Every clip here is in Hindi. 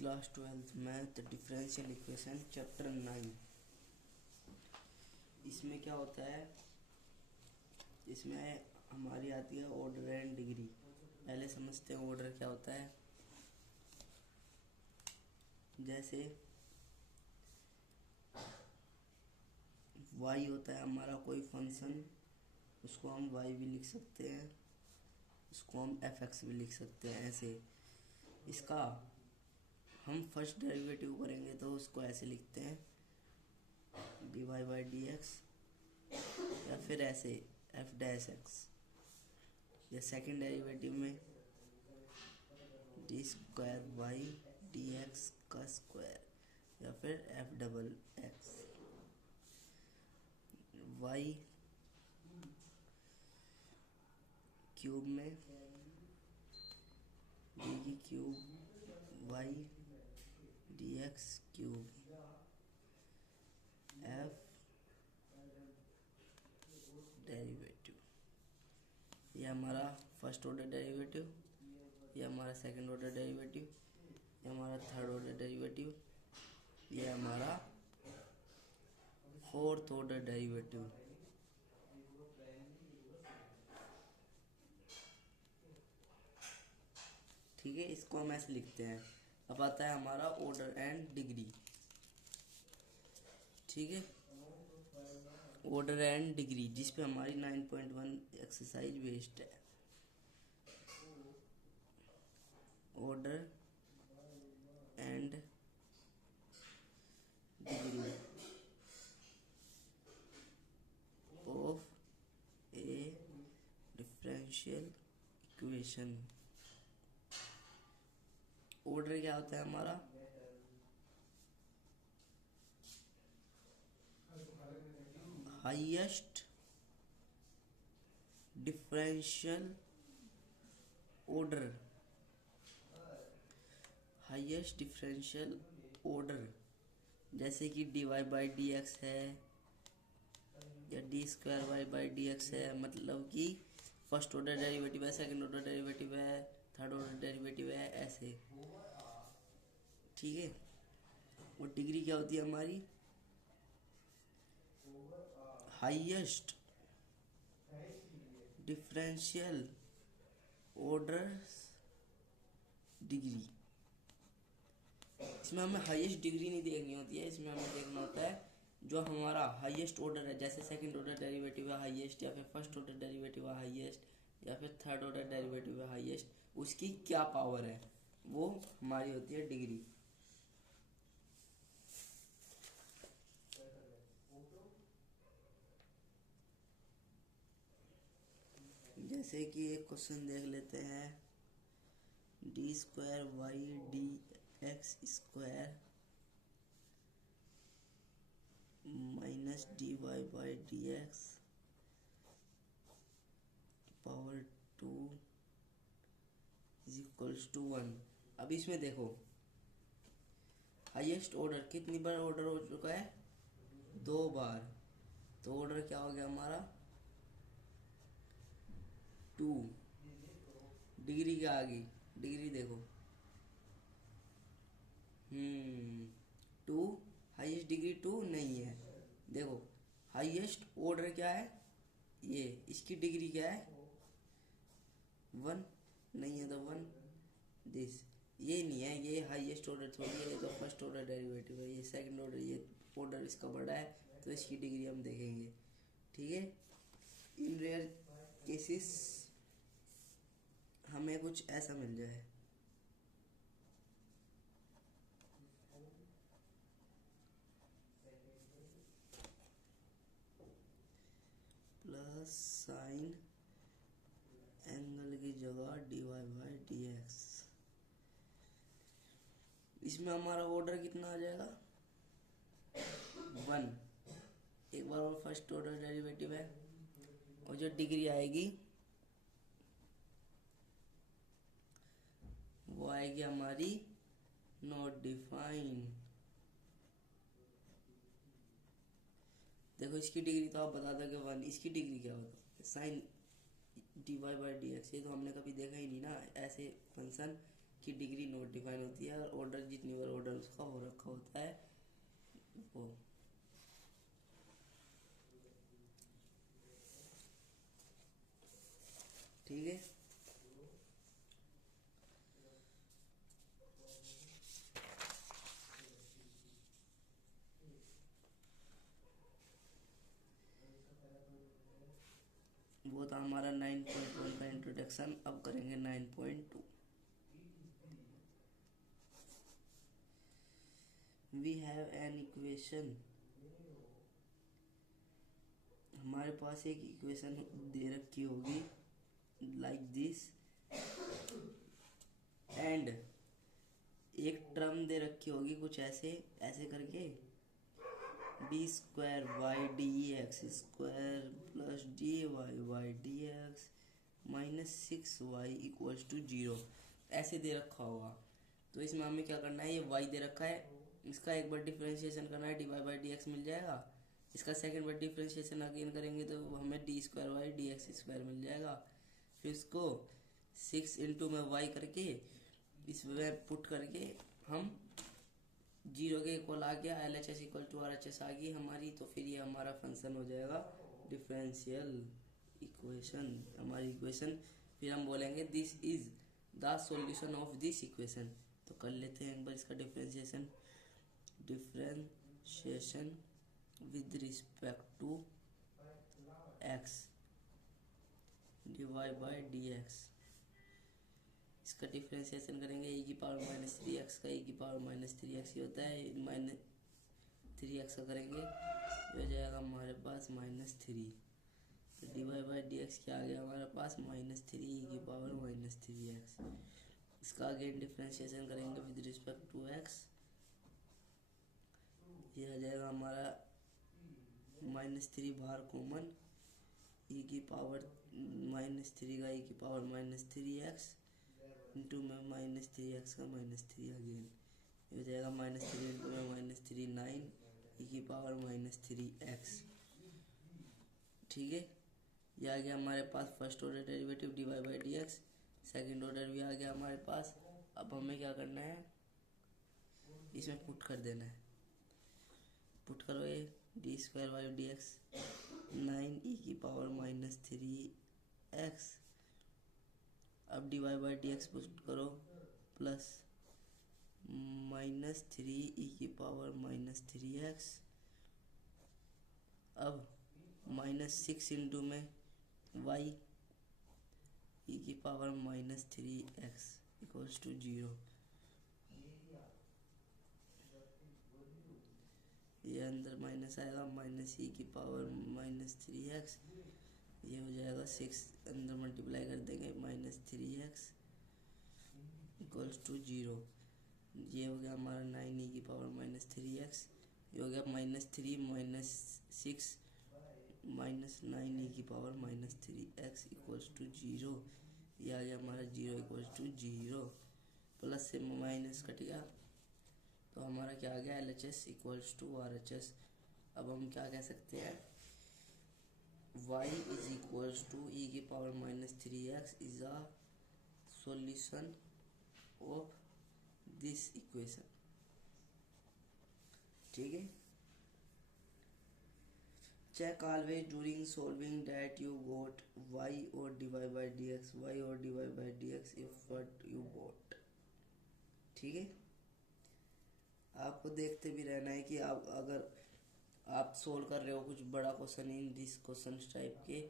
Class 12 math differential equation chapter 9। इसमें क्या होता है, इसमें हमारी आती है ऑर्डर एंड डिग्री। पहले समझते हैं ऑर्डर क्या होता है। जैसे y होता है हमारा कोई फंक्शन, उसको हम y भी लिख सकते हैं, उसको हम fx भी लिख सकते हैं। ऐसे इसका हम फर्स्ट डेरिवेटिव करेंगे तो उसको ऐसे लिखते हैं dy बाई डी एक्स, या फिर ऐसे एफ डैश एक्स। या सेकेंड डेरिवेटिव में d square y d x का स्क्वायर, या फिर f double x y cube में डी की cube y d x cube f derivative. ये हमारा फर्स्ट ऑर्डर डेरिवेटिव, ये हमारा सेकंड ऑर्डर डेरिवेटिव, ये हमारा थर्ड ऑर्डर डेरिवेटिव, ये हमारा फोर्थ ऑर्डर डेरिवेटिव। ठीक है, इसको हम ऐसे लिखते हैं। अब आता है हमारा ऑर्डर एंड डिग्री। ठीक है, ऑर्डर एंड डिग्री जिसपे हमारी 9.1 एक्सरसाइज वेस्ट है। Order and degree of a differential equation. Order क्या होता है हमारा, highest differential order. Highest differential order जैसे कि d y by d x है, या d square y by d x है। मतलब कि फर्स्ट ऑर्डर डेरिवेटिव है, सेकंड ऑर्डर डेरिवेटिव है, थर्ड ऑर्डर डेरिवेटिव है, ऐसे। ठीक है, और डिग्री क्या होती है हमारी, हाईएस्ट डिफरेंशियल ऑर्डर डिग्री। इसमें हमें हाईएस्ट डिग्री नहीं देखनी होती है, इसमें हमें देखना होता है जो हमारा हाईएस्ट ऑर्डर है। जैसे सेकंड ऑर्डर डेरिवेटिव है हाईएस्ट, या फिर फर्स्ट ऑर्डर डेरिवेटिव है हाईएस्ट, या फिर थर्ड ऑर्डर डेरिवेटिव है हाईएस्ट, उसकी क्या पावर है, वो हमारी होती है डिग्री। जैसे कि एक क्वेश्चन देख लेते हैं, d square y d x square minus d y by d x power 2 is equals to 1। अब इसमें देखो हाईएस्ट ऑर्डर कितनी बार ऑर्डर हो चुका है, 2 बार। तो ऑर्डर क्या हो गया हमारा 2। डिग्री क्या आ गई, डिग्री देखो 2। हाईएस्ट डिग्री 2 नहीं है। देखो हाईएस्ट ऑर्डर क्या है, ये इसकी डिग्री क्या है 1 नहीं है, तो 1 दिस ये नहीं है, ये हाईएस्ट ऑर्डर थोड़ी है, ये तो फर्स्ट ऑर्डर डेरिवेटिव है, ये सेकंड ऑर्डर, ये ऑर्डर इसका बड़ा है, तो इसकी डिग्री हम देखेंगे। ठीक है, इन रेयर केसेस हमें कुछ ऐसा मिल जाए, प्लस साइन एंगल की जगह d y by d x. इसमें हमारा ऑर्डर कितना आ जाएगा 1। एक बार और फर्स्ट ऑर्डर डेरिवेटिव है, और जो डिग्री आएगी वो आएगी हमारी नॉट डिफाइन। देखो इसकी डिग्री तो आप बता दोगे 1, इसकी डिग्री क्या होता है sine d y by d x. ये तो हमने कभी देखा ही नहीं ना ऐसे फंक्शन की डिग्री नॉट डिफाइन होती है, और ऑर्डर जितनी बार ऑर्डर उसका हो रखा होता है वो। ठीक है, वो था हमारा 9.1 का इंट्रोडक्शन। अब करेंगे 9.2। वी हैव एन इक्वेशन, हमारे पास एक इक्वेशन दे रखी होगी लाइक दिस, एंड एक टर्म दे रखी होगी कुछ ऐसे ऐसे करके, d square y d x square plus d y y d x minus 6y equals to 0, ऐसे दे रखा होगा। तो इसमें हमें क्या करना है, ये y दे रखा है, इसका एक बार डिफरेंशिएशन करना है, d y by d x मिल जाएगा। इसका सेकंड बार डिफरेंशिएशन अगेन करेंगे तो हमें d square y d x square मिल जाएगा। फिर इसको 6 इंटू में y करके इसमें पुट करके हम 0 के इक्वल आ गया, L H S equal to R H S आ गई हमारी। तो फिर ये हमारा फंक्शन हो जाएगा डिफरेंशियल इक्वेशन, हमारी इक्वेशन। फिर हम बोलेंगे this is the solution of this equation. तो कर लेते हैं एक बार इसका differentiation. Differentiation with respect to x divide by d x, इसका डिफरेंशिएशन करेंगे e की पावर माइनस 3x का e की पावर माइनस 3x ही होता है, माइनस 3x का करेंगे ये हो जाएगा हमारे पास -3। तो डिवाइड बाई डी एक्स क्या आ गया हमारे पास -3 e की पावर -3x। इसका अगेन डिफरेंशिएशन करेंगे विद रिस्पेक्ट टू x, ये आ जाएगा हमारा -3 बाहर कॉमन, e की पावर -3 का e की पावर -3x इंटू में -3x का -3 अगेन, ये हो जाएगा -3 इंटू में -3 9 e की पावर -3x। ठीक है, ये आ गया हमारे पास first order derivative d y by d x. Second order भी आ गया हमारे पास। अब हमें क्या करना है, इसमें पुट कर देना है। पुट करो ये d square y d x 9 e की पावर -3x, अब d y by d x put करो प्लस -3 e की पावर -3x, अब -6 इंटू में y e की पावर -3x इक्वल्स टू 0। ये अंदर माइनस आएगा, -e की पावर -3x, ये हो जाएगा 6 अंदर मल्टीप्लाई कर देंगे -3x इक्वल्स टू 0। ये हो गया हमारा 9 e की पावर -3x, ये हो गया -3 -6 -9 e की पावर -3x इक्वल्स टू 0। ये आ गया हमारा 0 इक्वल्स टू 0, प्लस से माइनस कट गया तो हमारा क्या आ गया L H S equals to R H S. अब हम क्या कह सकते हैं, y is equals to e की power -3x is a solution of this equation. ठीक है, check always during solving that you got y और divide by d x, y और divide by d x if what you got. ठीक है, आपको देखते भी रहना है कि आप अगर आप सोल्व कर रहे हो कुछ बड़ा question in this question type के,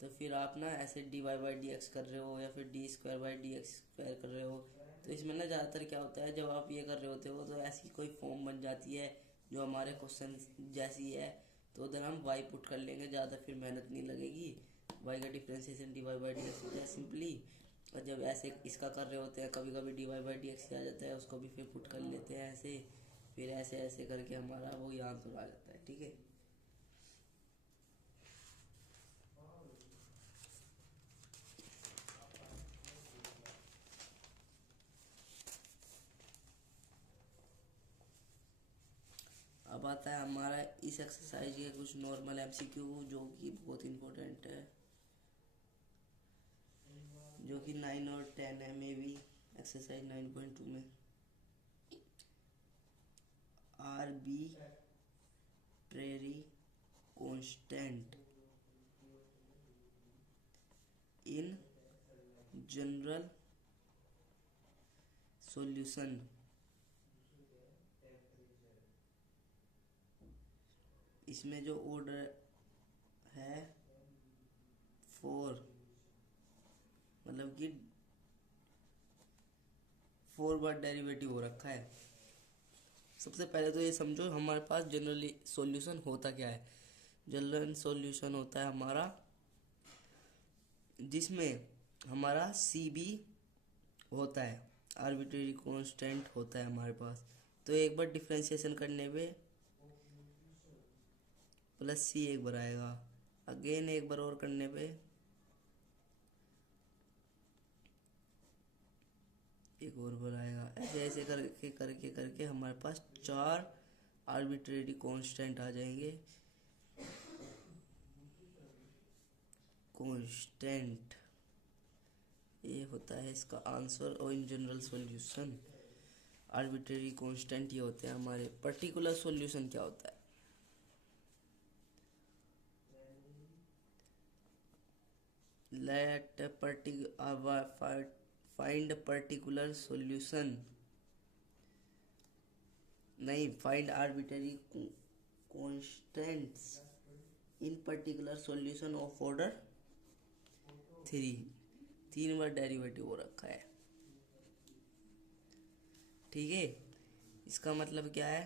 तो फिर आप ना ऐसे d y by d x कर रहे हो या फिर d square by d x square कर रहे हो, तो इसमें ना ज़्यादातर क्या होता है जब आप ये कर रहे होते हो तो ऐसी कोई फॉर्म बन जाती है जो हमारे क्वेश्चन जैसी है, तो उधर हम वाई पुट कर लेंगे, ज़्यादा फिर मेहनत नहीं लगेगी। वाई का differentiation d y by d x होता है सिंपली, और जब ऐसे इसका कर रहे होते हैं कभी कभी d y by d x आ जाता है, उसको भी फिर पुट कर लेते हैं ऐसे, फिर ऐसे ऐसे करके हमारा वो आंसर आ जाता है। ठीक है, अब आता है हमारा इस एक्सरसाइज के कुछ नॉर्मल एमसीक्यू जो कि बहुत इम्पोर्टेंट है, जो कि 9 और 10 में भी एक्सरसाइज 9.2 में arbitrary constant in general solution. इसमें जो ऑर्डर है 4, मतलब कि 4 बार डेरिवेटिव हो रखा है। सबसे पहले तो ये समझो हमारे पास जनरल सॉल्यूशन होता क्या है। जनरल सॉल्यूशन होता है हमारा जिसमें हमारा सी बी होता है, आर्बिट्रेरी कांस्टेंट होता है हमारे पास। तो एक बार डिफरेंशिएशन करने पे प्लस सी एक बार आएगा, अगेन एक बार और करने पे एक और बार आएगा। ऐसे ऐसे करके करके करके हमारे पास 4 आर्बिट्रेरी कांस्टेंट आ जाएंगे। कांस्टेंट ये होता है इसका आंसर। और in general solution arbitrary constant ये होते हैं हमारे। पर्टिकुलर सॉल्यूशन क्या होता है? लेट फाइंड पर्टिकुलर सॉल्यूशन, नहीं, find arbitrary constants in particular solution of order 3 bar derivative हो रखा है। ठीक है, इसका मतलब क्या है?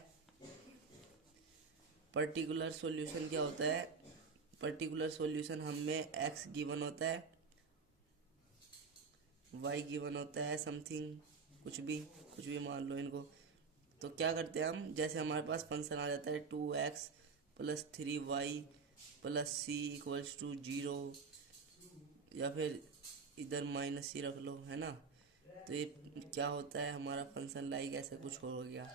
पर्टिकुलर सॉल्यूशन क्या होता है? पर्टिकुलर सॉल्यूशन हमें x गिवन होता है, y गिवन होता है, समथिंग कुछ भी मान लो इनको। तो क्या करते हैं हम, जैसे हमारे पास फंक्शन आ जाता है 2x + 3y + c = 0, या फिर इधर -c रख लो, है ना। तो ये क्या होता है हमारा फंक्शन लाइक ऐसा कुछ हो गया।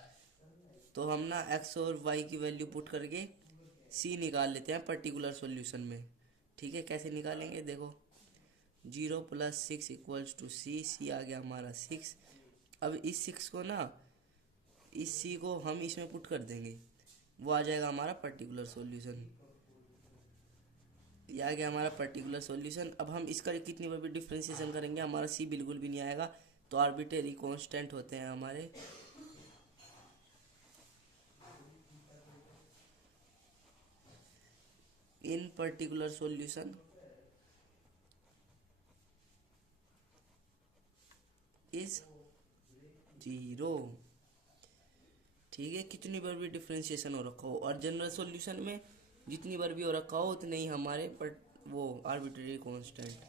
तो हम ना x और y की वैल्यू पुट करके c निकाल लेते हैं पर्टिकुलर सॉल्यूशन में। ठीक है, कैसे निकालेंगे देखो। 0 + 6 = c आ गया हमारा 6। अब इस 6 को ना, इस c को हम इसमें पुट कर देंगे, वो आ जाएगा हमारा पर्टिकुलर सॉल्यूशन। ये आ गया हमारा पर्टिकुलर सॉल्यूशन। अब हम इसका कितनी बार भी डिफरेंशिएशन करेंगे हमारा c बिल्कुल भी नहीं आएगा। तो आर्बिट्रेरी कांस्टेंट होते हैं हमारे इन पर्टिकुलर सॉल्यूशन इज 0। ठीक है, कितनी बार भी डिफरेंशिएशन हो रखा हो। और जनरल सॉल्यूशन में जितनी बार भी हो रखा हो उतने ही हमारे वो आर्बिट्रेरी कांस्टेंट।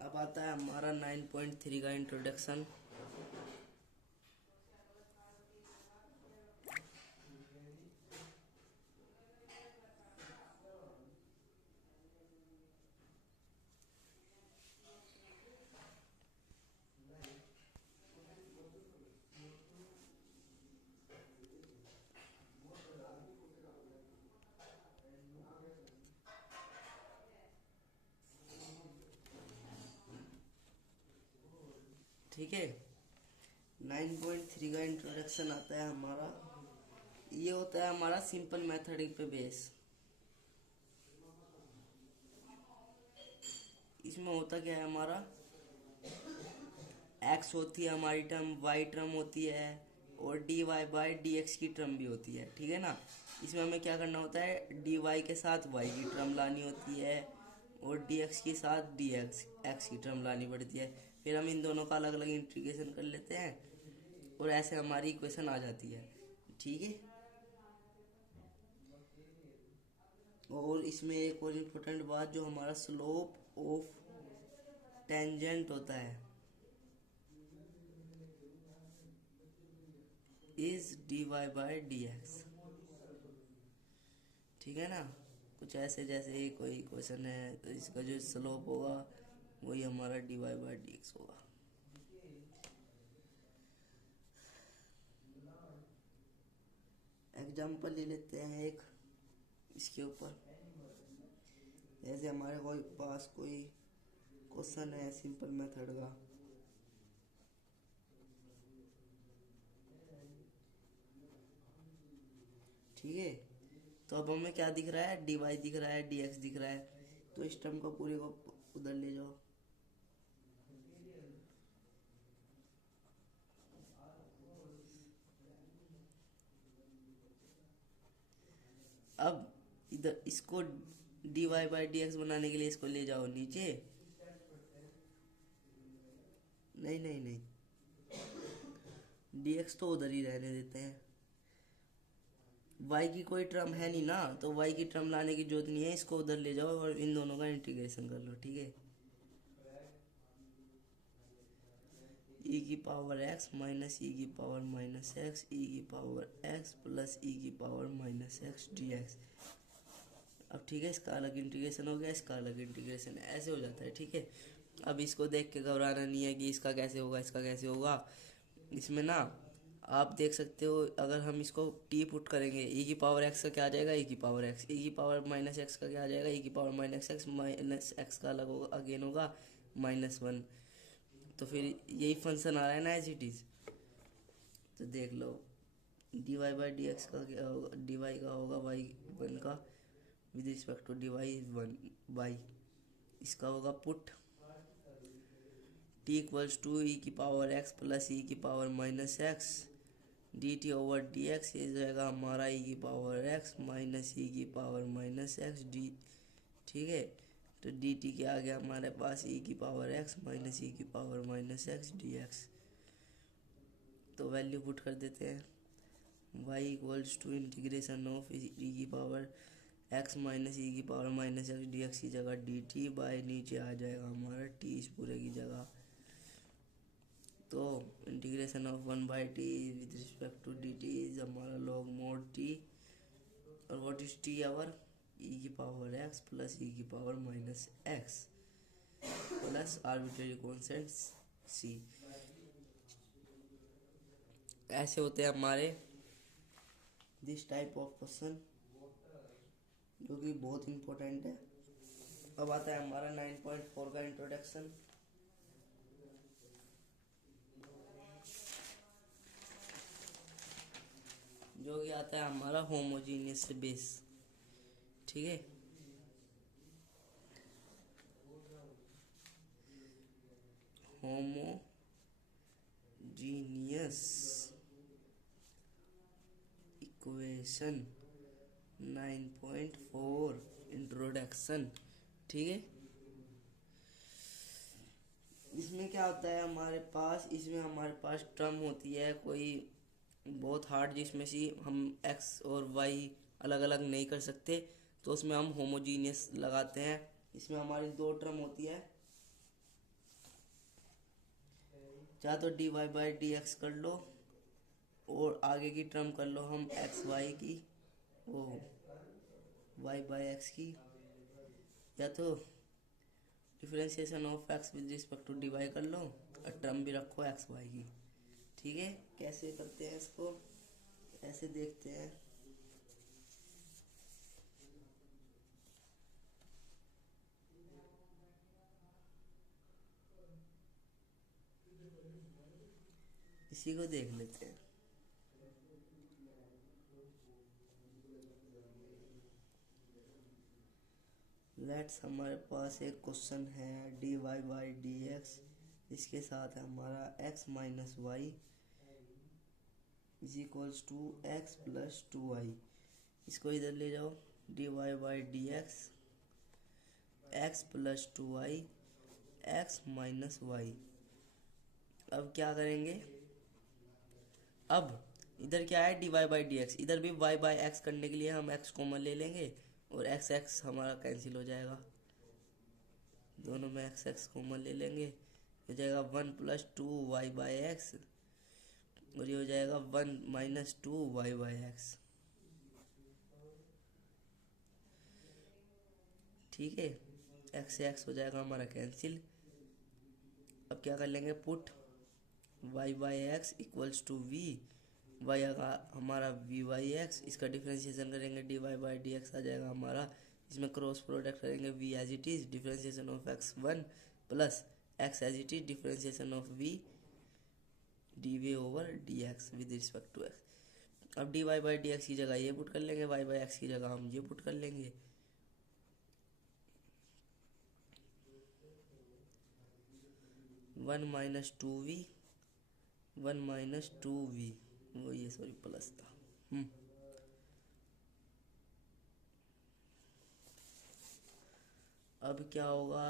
अब आता है हमारा 9.3 का इंट्रोडक्शन। ठीक है, 9.3 का इंट्रोडक्शन आता है हमारा। ये होता है हमारा सिंपल मेथड पे बेस। इसमें होता क्या है हमारा, x होती है हमारी टर्म, y टर्म होती है, और dy/dx की टर्म भी होती है। ठीक है ना। इसमें हमें क्या करना होता है, dy के साथ y की टर्म लानी होती है, और dx के साथ x की टर्म लानी पड़ती है। फिर हम इन दोनों का अलग अलग इंटीग्रेशन कर लेते हैं, और ऐसे हमारी इक्वेशन आ जाती है। ठीक है। और इसमें एक और इम्पोर्टेंट बात, जो हमारा स्लोप ऑफ टेंजेंट होता है इज dy/dx। ठीक है ना। कुछ ऐसे जैसे ही कोई क्वेश्चन है तो इसका जो स्लोप होगा वही हमारा dy/dx होगा। एग्जाम्पल ले लेते हैं एक इसके ऊपर। जैसे हमारे कोई पास कोई क्वेश्चन है सिंपल मेथड का, ठीक है। तो अब हमें क्या दिख रहा है, dy दिख रहा है, dx दिख रहा है। तो इस टर्म को पूरे को उधर ले जाओ। अब इधर इसको dy बाई डी एक्स बनाने के लिए इसको ले जाओ नीचे। नहीं नहीं नहीं, dx तो उधर ही रहने देते हैं। y की कोई टर्म है नहीं ना, तो y की टर्म लाने की जरूरत नहीं है। इसको उधर ले जाओ और इन दोनों का इंटीग्रेशन कर लो, ठीक है। e की पावर x माइनस ई की पावर माइनस एक्स, ई की पावर x प्लस ई की power minus x d x. अब ठीक है, इसका अलग इंटीग्रेशन हो गया, इसका अलग इंटीग्रेशन, ऐसे हो जाता है, ठीक है। अब इसको देख के घबराना नहीं है कि इसका कैसे होगा, इसका कैसे होगा। इसमें ना आप देख सकते हो, अगर हम इसको टी पुट करेंगे, ई की पावर एक्स का क्या आ जाएगा, ई की पावर एक्स, ई की पावर माइनस एक्स का क्या आ जाएगा, ई की पावर माइनस एक्स का अलग होगा, अगेन होगा -1। तो फिर यही फंक्शन आ रहा है ना एज इट इज़। तो देख लो, d y by d x का क्या होगा, डी वाई का होगा y1 का with respect to d y 1 इसका होगा put t equals to e की पावर एक्स प्लस ई की power minus x d t over d x. ये जाएगा हमारा ई की पावर एक्स माइनस ई की पावर माइनस एक्स डी, ठीक है। तो डी टी क्या आ गया हमारे पास, ई की पावर एक्स माइनस ई की power minus x d x. तो वैल्यू पुट कर देते हैं, y equals to integration of e की पावर एक्स माइनस ई की power minus x d x की जगह डी टी बाई नीचे आ जाएगा हमारा टी इस पूरे की जगह। तो integration of 1/t with respect to d t is हमारा लॉग मोड टी, और what is t our, e की पावर एक्स प्लस ई की power minus x plus arbitrary constant c. ऐसे होते हैं हमारे दिस टाइप ऑफ क्वेश्चन, जो कि बहुत इंपॉर्टेंट है। अब आता है हमारा 9.4 का इंट्रोडक्शन। जो कि आता है हमारा होमोजीनियस बेस, ठीक है। होमोजीनियस इक्वेशन 9.4 इंट्रोडक्शन, ठीक है। इसमें क्या होता है हमारे पास, इसमें हमारे पास टर्म होती है कोई बहुत हार्ड, जिसमें से हम x और y अलग अलग नहीं कर सकते, तो उसमें हम होमोजीनियस लगाते हैं। इसमें हमारी दो टर्म होती है, चाहे तो d y by d x कर लो और आगे की टर्म कर लो हम एक्स वाई की, वो वाई बाई एक्स की, या तो differentiation of x with respect to d y कर लो और टर्म भी रखो एक्स वाई की, ठीक है। कैसे करते हैं इसको, ऐसे देखते हैं। इसी को देख लेते हैं। लेट्स हमारे पास एक क्वेश्चन है d y by d x, इसके साथ है हमारा x minus y is equals to x plus 2y। इसको इधर ले जाओ, d y by d x x plus 2y x minus y. अब क्या करेंगे, अब इधर क्या है d y by d x, इधर भी y बाई एक्स करने के लिए हम x कॉमन ले लेंगे और x x हमारा कैंसिल हो जाएगा, दोनों में x x कॉमन ले लेंगे, हो जाएगा 1 प्लस 2y बाई एक्स और ये हो जाएगा 1 माइनस 2y बाई एक्स, ठीक है। x से x हो जाएगा हमारा कैंसिल। अब क्या कर लेंगे, put y by x equals to v, y हमारा v बाई एक्स, इसका डिफ्रेंशिएशन करेंगे d y by d x आ जाएगा हमारा इसमें क्रॉस प्रोडक्ट करेंगे v as it is differentiation of x1 plus x as it is differentiation of v dy over dx with respect to x। अब dy बाई डी एक्स की जगह ये पुट कर लेंगे, y बाई एक्स की जगह हम ये पुट कर लेंगे। वन माइनस टू वी वो ये सॉरी प्लस था। अब क्या होगा,